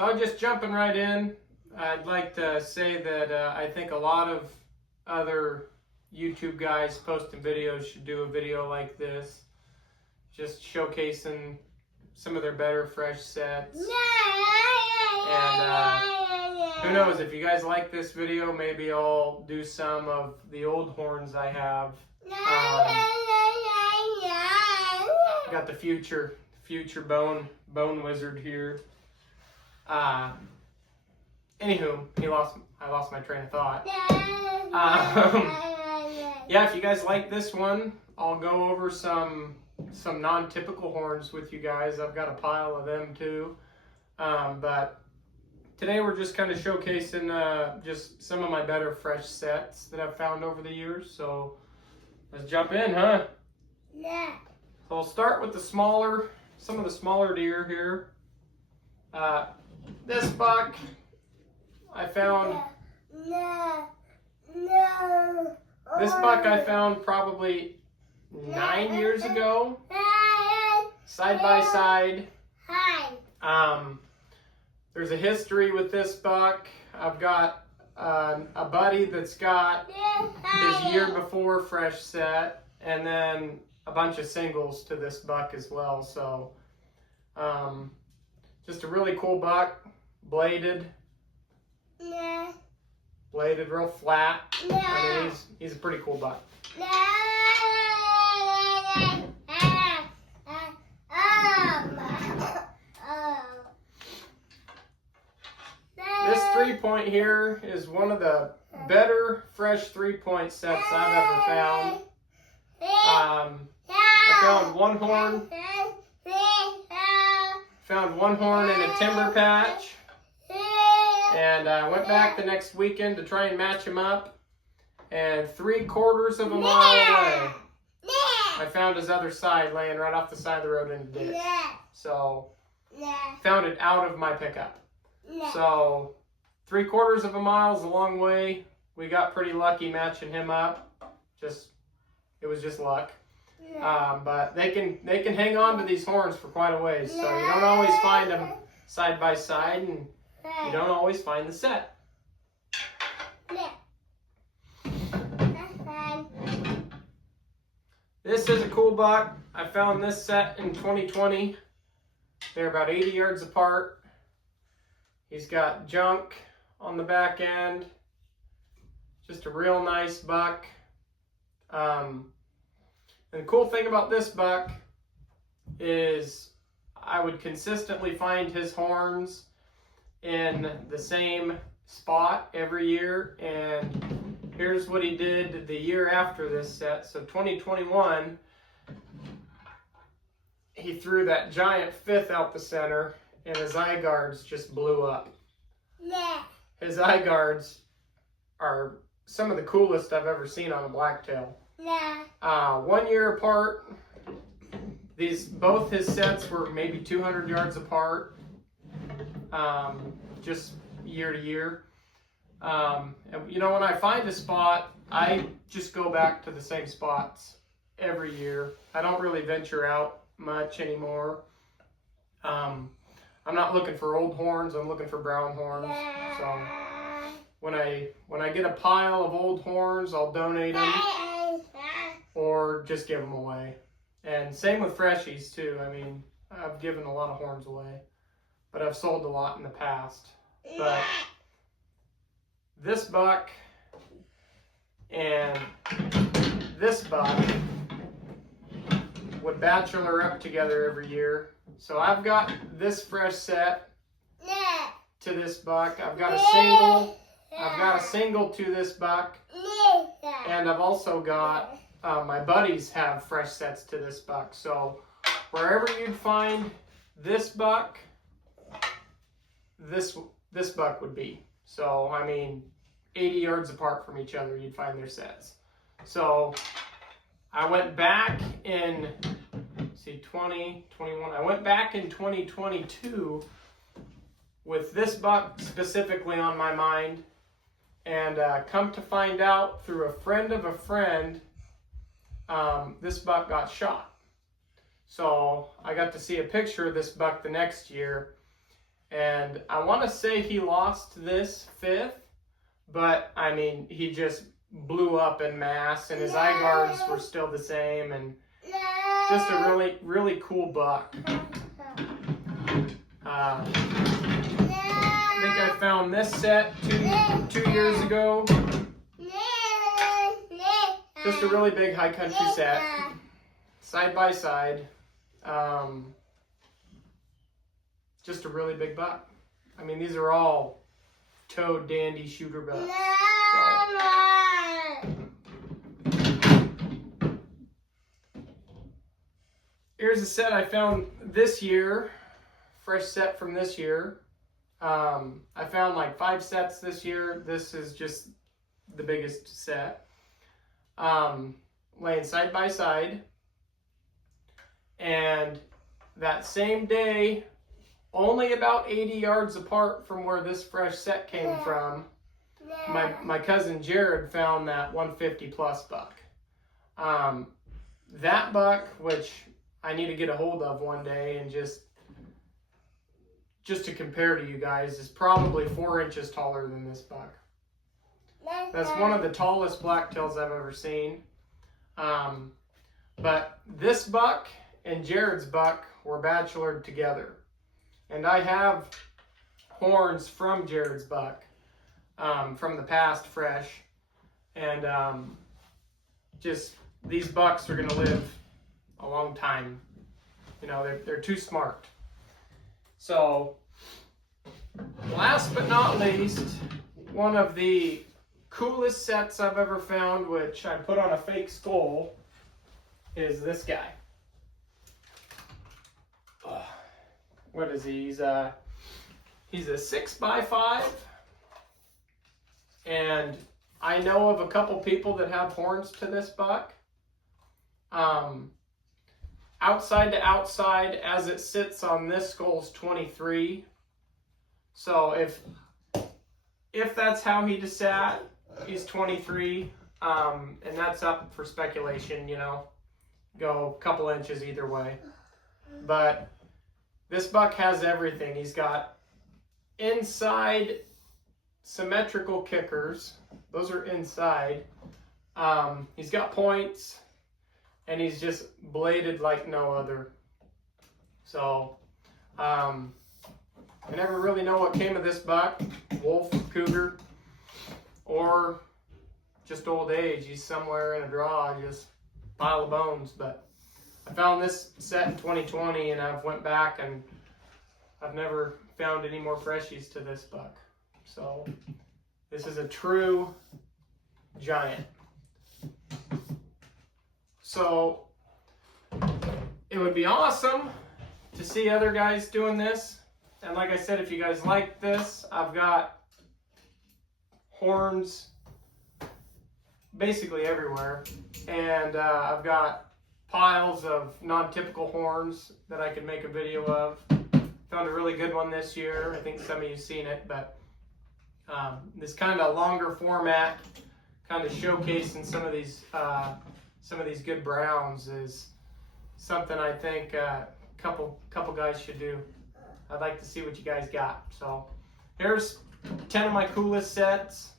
So just jumping right in, I'd like to say that I think a lot of other YouTube guys posting videos should do a video like this, just showcasing some of their better fresh sets. And who knows, if you guys like this video, maybe I'll do some of the old horns I have. Got the future bone wizard here. Anywho, I lost my train of thought. Yeah, if you guys like this one, I'll go over some non-typical horns with you guys. I've got a pile of them too. But today we're just kind of showcasing just some of my better fresh sets that I've found over the years. So let's jump in, huh? Yeah. So I'll start with some of the smaller deer here. This buck I found. This buck I found probably 9 years ago, side by side. There's a history with this buck. I've got a buddy that's got his year before fresh set, and then a bunch of singles to this buck as well. So just a really cool buck, bladed real flat. I mean, he's a pretty cool buck. This 3-point here is one of the better fresh 3-point sets I've ever found. I found one horn in a timber patch, and I went back the next weekend to try and match him up, and 3/4 of a mile away I found his other side laying right off the side of the road in the ditch. So found it out of my pickup. So 3/4 of a mile is a long way. We got pretty lucky matching him up. It was just luck. But they can hang on to these horns for quite a ways. So you don't always find them side by side, and you don't always find the set. This is a cool buck. I found this set in 2020. They're about 80 yards apart. He's got junk on the back end. Just a real nice buck. And the cool thing about this buck is I would consistently find his horns in the same spot every year. And here's what he did the year after this set. So 2021, he threw that giant 5th out the center, and his eye guards just blew up. His eye guards are some of the coolest I've ever seen on a blacktail. 1 year apart. Both his sets were maybe 200 yards apart, just year to year. And, when I find a spot, I just go back to the same spots every year. I don't really venture out much anymore. I'm not looking for old horns. I'm looking for brown horns. So when I get a pile of old horns, I'll donate them or just give them away. And same with freshies too. I mean, I've given a lot of horns away, but I've sold a lot in the past. But this buck and this buck would bachelor up together every year. So I've got this fresh set to this buck. I've got a single to this buck, and I've also got my buddies have fresh sets to this buck. So wherever you'd find this buck, this buck would be. So I mean, 80 yards apart from each other, you'd find their sets. So I went back in 2021. I went back in 2022 with this buck specifically on my mind, and come to find out through a friend of a friend, this buck got shot. So I got to see a picture of this buck the next year, And I want to say he lost this 5th, but I mean, he just blew up in mass, and his eye guards were still the same, and just a really, really cool buck. I think I found this set two years ago. Just a really big high country set, side by side. Just a really big buck. I mean, these are all toed dandy shooter bucks. So. Here's a set I found this year, fresh set from this year. I found like 5 sets this year. This is just the biggest set. Laying side by side. And that same day, only about 80 yards apart from where this fresh set came from, my cousin Jared found that 150 plus buck. That buck, which I need to get a hold of one day and just to compare to you guys, is probably 4 inches taller than this buck. That's one of the tallest blacktails I've ever seen. But this buck and Jared's buck were bachelored together. And I have horns from Jared's buck, from the past fresh. And just these bucks are going to live a long time. You know, they're too smart. So, last but not least, one of the coolest sets I've ever found, which I put on a fake skull, is this guy. What is he? He's a 6x5, and I know of a couple people that have horns to this buck. Outside to outside, as it sits on this skull's 23. So if that's how he just sat, he's 23, and that's up for speculation, you know, go a couple inches either way. But this buck has everything. He's got inside symmetrical kickers. Those are inside. He's got points, and he's just bladed like no other. So, I never really know what came of this buck, wolf, cougar, or just old age. He's somewhere in a draw, just pile of bones. But I found this set in 2020, and I've went back and I've never found any more freshies to this buck. So this is a true giant. So it would be awesome to see other guys doing this. And like I said, if you guys like this, I've got horns basically everywhere. And I've got piles of non-typical horns that I could make a video of. Found a really good one this year. I think some of you've seen it, but this kind of longer format, kind of showcasing some of these good browns is something I think a couple guys should do. I'd like to see what you guys got. So here's 10 of my coolest sets.